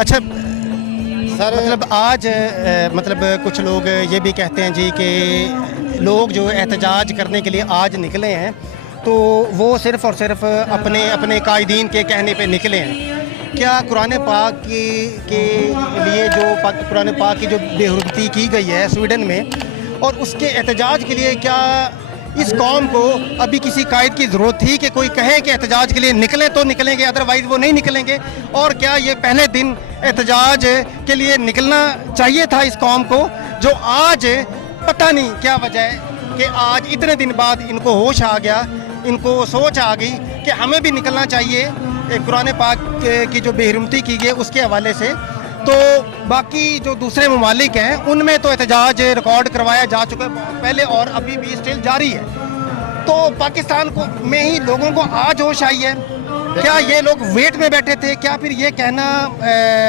अच्छा सर मतलब आज मतलब कुछ लोग ये भी कहते हैं जी कि लोग जो एहतजाज करने के लिए आज निकले हैं तो वो सिर्फ़ और सिर्फ अपने अपने कायदीन के कहने पे निकले हैं। क्या कुरान पाक के लिए जो कुरान पाक की जो बेहुरमती की गई है स्वीडन में और उसके एहतजाज के लिए क्या इस कौम को अभी किसी कायद की ज़रूरत थी कि कोई कहे कि एहतजाज के लिए निकलें तो निकलेंगे, अदरवाइज़ वो नहीं निकलेंगे? और क्या ये पहले दिन एहतजाज के लिए निकलना चाहिए था इस कौम को, जो आज पता नहीं क्या वजह है कि आज इतने दिन बाद इनको होश आ गया, इनको सोच आ गई कि हमें भी निकलना चाहिए कुरान पाक की जो बेहुरमती की गई उसके हवाले से। तो बाकी जो दूसरे ममालिक हैं उनमें तो एहतजाज रिकॉर्ड करवाया जा चुका है पहले और अभी भी स्टिल जारी है। तो पाकिस्तान को में ही लोगों को आज होश आई है? क्या ये लोग वेट में बैठे थे? क्या फिर ये कहना